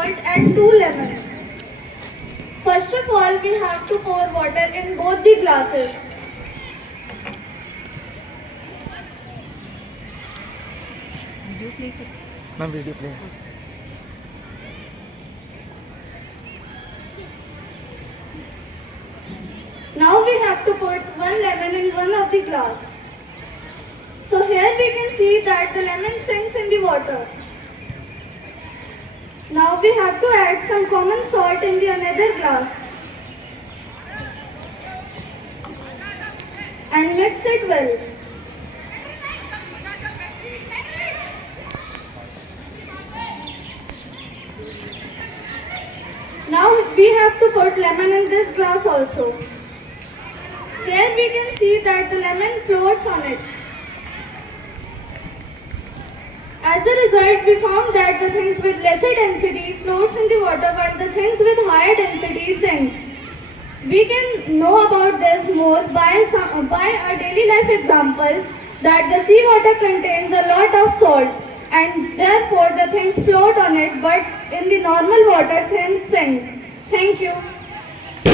salt and 2 lemons. First of all, we have to pour water in both the glasses. Ma'am, video play. Now we have to put 1 lemon in one of the glass. So here we can see that the lemon sinks in the water. Now we have to add some common salt in the another glass and mix it well. Now we have to put lemon in this glass also. Here we can see that the lemon floats on it. As a result, we found that the things with lesser density floats in the water while the things with higher density sinks. We can know about this more by a daily life example that the seawater contains a lot of salt and therefore the things float on it, but in the normal water things sink. Thank you.